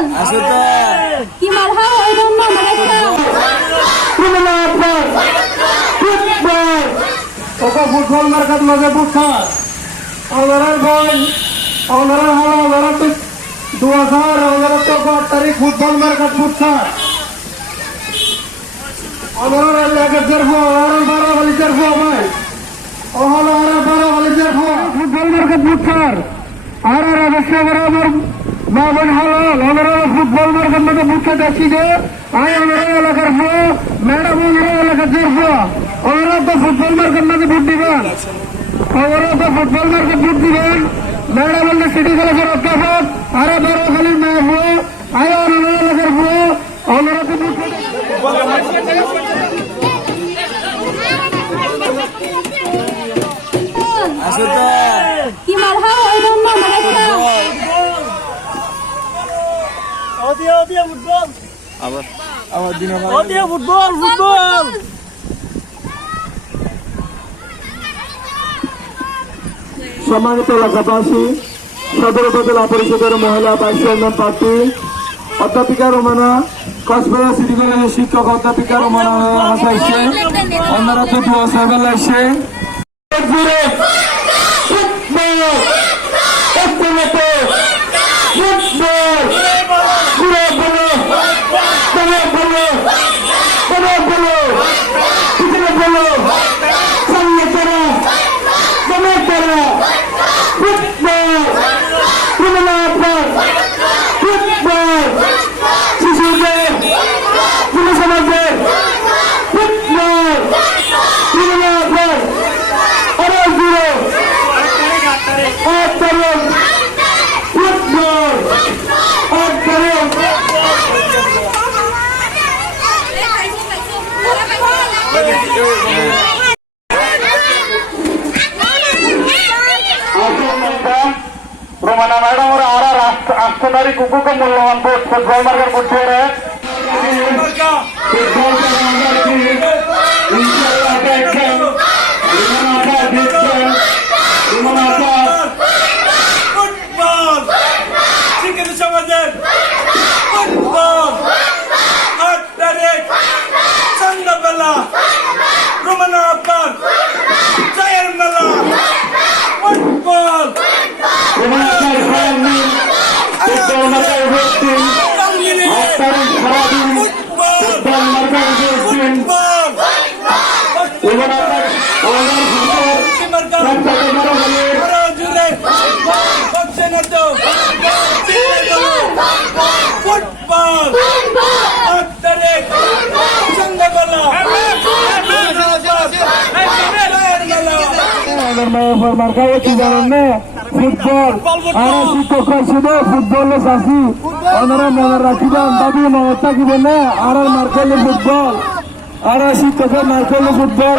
Football কি মারহা ওই জন্য ওকে ফুটবল মার্কেট মাঝে বুঝছা ওনার বই ওনার হলো ওনার দু হাজার ওনার তো আট তারিখ ফুটবল মার্কেট বুঝছা ওনার এলাকা জেরফো ওনার বারো বলি জেরফো ভাই ও হলো ওনার বারো বলি জেরফো ফুটবল মার্কেট বুঝছার আর আর অবশ্য বরাবর বাবন হলো ওনারা ফুটবল মার্কেট মধ্যে বুঝতে যাচ্ছি যে আই ওনারা এলাকার ফো ম্যাডাম ওনারা এলাকার জেরফো ওনারা তো ফুটবল মার্কেট মধ্যে ভোট দিবেন। ওনারা তো ফুটবল মার্কেট ভোট দিবেন। ম্যাডাম বললে সিটি কলেজের অধ্যাপক, আরে বড় খালি মেয়ে ফো আই ওনারা এলাকার ফো ওনারা তো ভোট কি মারহা ওই জন্য ওদিয়া ওদিয়া ফুটবল। আবার? আবার দিনে ওদিয়া ফুটবল ফুটবল। সম্মানিত এলাকাবাসী সদর উপজেলা পরিষদের মহিলা ভাইস চেয়ারম্যান প্রার্থী অধ্যাপিকা রোমানা কসবাড়া সিটি কলেজের শিক্ষক অধ্যাপিকা রোমানা হাসাইছে অন্যরা তো দু সাইবার লাগছে ఇప్పుడు మన మేడం ஒரு ஆறா அஷ்டமாரி குக்குக்கம் உள்ள வந்து ஃபுட்பால் மார்க்கர் குட்டியோட ஃபுட்பால் ফুটবল। জানেন না? ফুটবল। আর শিক্ষক শুধু ফুটবল চাষি। ওনারা মনে রাখিবেন দাবি মনে থাকিবেন না? আর মার্কাইলে ফুটবল। আর শিক্ষকের মার্কাইলে ফুটবল।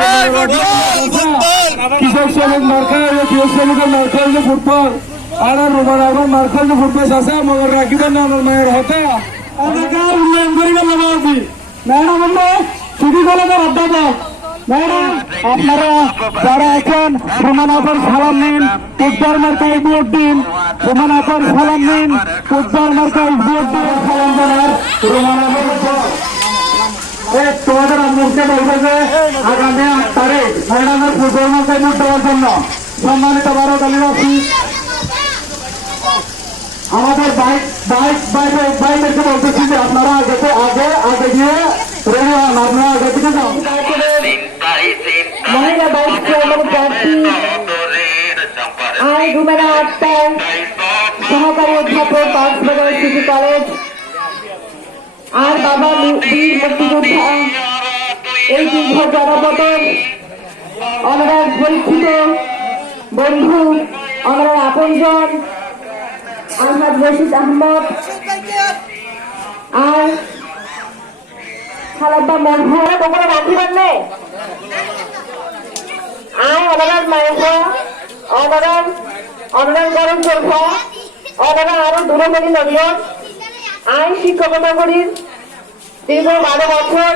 কৃষক শ্রমিক মার্কায় কৃষক শ্রমিকের মার্কাইলে ফুটবল। আর রোমান আবার মার্কাইলে ফুটবল চাষা মনে রাখিবেন না আমার মায়ের হতে এলাকার উন্নয়ন করিবেন না বাবি ম্যাডাম আমরা সিটি কলেজের অধ্যাপক। ম্যাডাম আপনারা যারা আছেন রোমানাথর সালাম নিন ফুটবল মার্কায় ভোট দিন। রোমানাথর সালাম নিন ফুটবল মার্কায় ভোট দিন। সালাম জানার রোমানাথর তোমাদের আমলকে বলবে যে আগামী আট তারিখ ম্যাডামের ফুটবল মার্কায় ভোট দেওয়ার জন্য। সম্মানিত ভারত আলীবাসী বাইক বাইক আর বাবা বীর এই দীর্ঘ জনপদের অনার বন্ধু অনার আপনজন আহমদ রশিদ আহমদ। আর খালাব্বা মনহরা তোমরা রাখিবেন না আয় অনারার মায়ের অনারার অনারার গরম চলছে অনারা আরও দূরে থেকে নদীয় আয় শিক্ষকতা করির দীর্ঘ বারো বছর।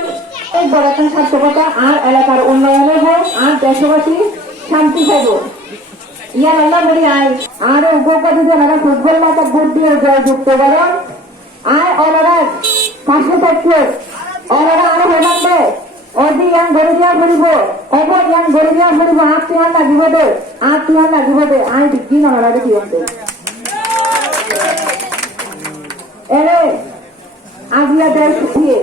বড়াকার সার্থকতা আর এলাকার উন্নয়নের হোক, আর দেশবাসী শান্তি হব আয়। উগ্রপতি যারা ফুটবল মাথা ভোট দিয়ে জয় যুক্ত করেন আয় অনারার পাশে থাকছে। অনারা আরও দে অদি ইয়ান গড়ে দিয়া ফুরিব অব ইয়ান গড়ে দিয়া ফুরিব আট টিয়ান লাগিব দে আট টিয়ান লাগিব দে আই বিক্রি অনারারে দিয়ন দে এরে আগলা দেশ শুকিয়ে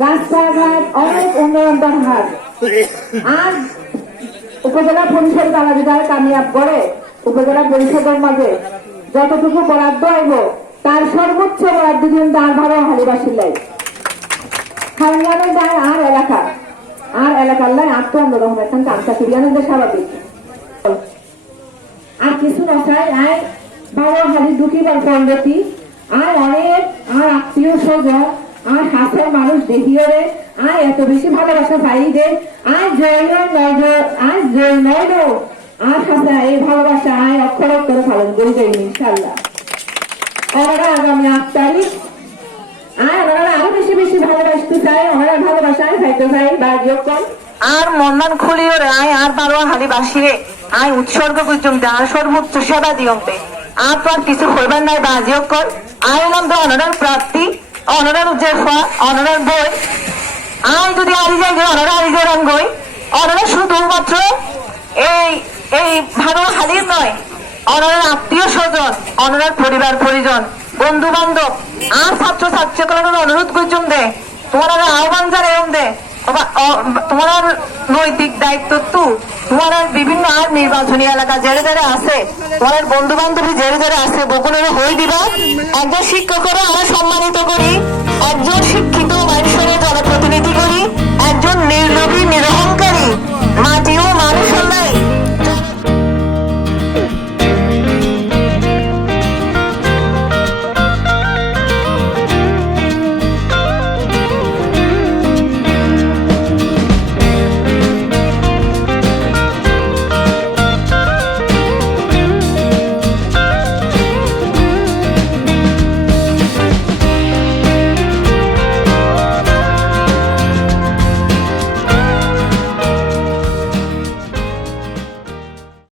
রাস্তাঘাট অনেক উন্নয়ন হার আজ উপজেলা পরিষদ তালাবিদার কামিয়াব করে উপজেলা পরিষদের মাঝে যতটুকু বরাদ্দ আইব তার সর্বোচ্চ বরাদ্দ দিন তার ভালো হালিবাসীর লাই। আর এলাকা আর এলাকার লাই এখন কামটা স্বাভাবিক। আর কিছু নশায় আয় বাবা হালি দুটি বার আর অনেক, আর আত্মীয় স্বজন আর হাসের মানুষ দেখিও রে। আর এত বেশি ভালোবাসা পাই দে আর জয় নয় নয় আর জয় নয় আর হাসা এই ভালোবাসা আয় অক্ষর অক্ষরে পালন করে যাই ইনশাল্লাহ ওরা আগামী আট তারিখ। আর ওনারা আরও বেশি বেশি ভালোবাসতে চায়। ওনারা ভালোবাসায় চাই বা যোগকর আর মন্দান খুলিও রে। আয়, আর পারো হালি বাসিরে আয়, উৎসর্গ পর্যন্ত আর সর্বোচ্চ সেবা দিয়ন্তে আর তো আর কিছু হইবার নাই, বাজিও কর। আয় অনারার যে অনরার বই। আমি যদি আরি যাই অনরা আরি যাই গই অনরা শুধুমাত্র এই এই ভালো হালির নয় অনরার আত্মীয় স্বজন অনরার পরিবার পরিজন বন্ধু বান্ধব আর ছাত্র ছাত্রীসকলের অনুরোধ করছুন দে তোমার আহ্বান জানাই দে তোমার নৈতিক দায়িত্ব তু। তোমার বিভিন্ন আর নির্বাচনী এলাকা জেরে জেরে আছে। তোমার বন্ধু বান্ধবী জেরে জেরে আছে। বকুলের হই দিবা। একজন শিক্ষকেরও আমরা সম্মানিত করি। একজন শিক্ষিত